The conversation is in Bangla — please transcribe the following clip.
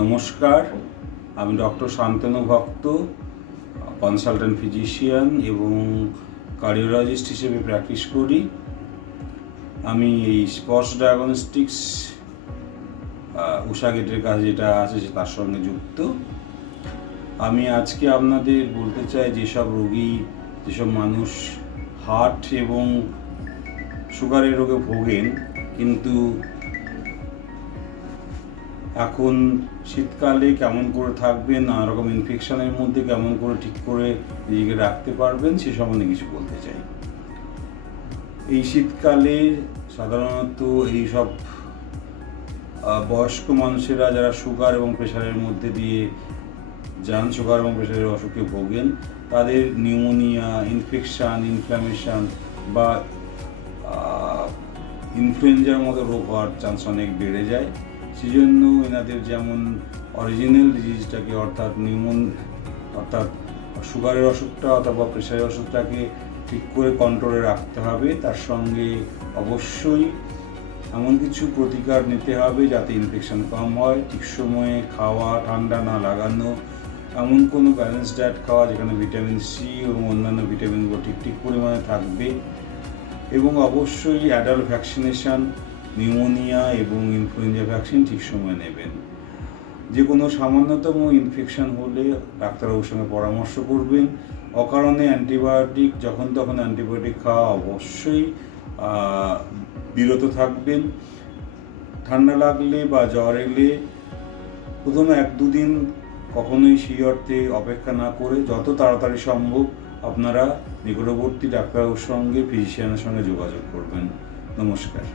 নমস্কার, আমি ডক্টর শান্তনু ভক্ত, কনসালটেন্ট ফিজিশিয়ান এবং কার্ডিওলজিস্ট হিসেবে প্র্যাকটিস করি। আমি এই স্পর্শ ডায়াগনস্টিক্স উষা গেটের কাছে যেটা আছে তার সঙ্গে যুক্ত। আমি আজকে আপনাদের বলতে চাই যেসব রোগী, যেসব মানুষ হার্ট এবং সুগারের রোগে ভোগেন, কিন্তু এখন শীতকালে কেমন করে থাকবেন, নানা রকম ইনফেকশনের মধ্যে কেমন করে ঠিক করে নিজেকে রাখতে পারবেন সে সম্বন্ধে কিছু বলতে চাই। এই শীতকালে সাধারণত এইসব বয়স্ক মানুষেরা যারা সুগার এবং প্রেশারের মধ্যে দিয়ে যান, সুগার এবং প্রেশারের অসুখে ভোগেন, তাদের নিউমোনিয়া, ইনফ্লামেশন বা ইনফ্লুয়েঞ্জার মতো রোগ হওয়ার চান্স অনেক বেড়ে যায়। সেজন্য এনাদের যেমন অরিজিনাল ডিজিজটাকে অর্থাৎ সুগারের অসুখটা অথবা প্রেশারের অসুখটাকে ঠিক করে কন্ট্রোলে রাখতে হবে। তার সঙ্গে অবশ্যই এমন কিছু প্রতিকার নিতে হবে যাতে ইনফেকশন কম হয়, ঠিক সময়ে খাওয়া, ঠান্ডা না লাগানো, এমন কোনো ব্যালেন্স ডায়েট খাওয়া যেখানে ভিটামিন সি এবং অন্যান্য ভিটামিনগুলো ঠিক পরিমাণে থাকবে, এবং অবশ্যই অ্যাডাল্ট ভ্যাকসিনেশন, নিউমোনিয়া এবং ইনফ্লুয়েঞ্জা ভ্যাকসিন ঠিক সময় নেবেন। যে কোনো সামান্যতম ইনফেকশন হলে ডাক্তারবাবুর সঙ্গে পরামর্শ করবেন। অকারণে যখন তখন অ্যান্টিবায়োটিক খাওয়া অবশ্যই বিরত থাকবেন। ঠান্ডা লাগলে বা জ্বর এলে প্রথমে 1-2 দিন কখনোই সেই অর্থে অপেক্ষা না করে যত তাড়াতাড়ি সম্ভব আপনারা নিকটবর্তী ডাক্তারবাবুর সঙ্গে, ফিজিশিয়ানের সঙ্গে যোগাযোগ করবেন। নমস্কার।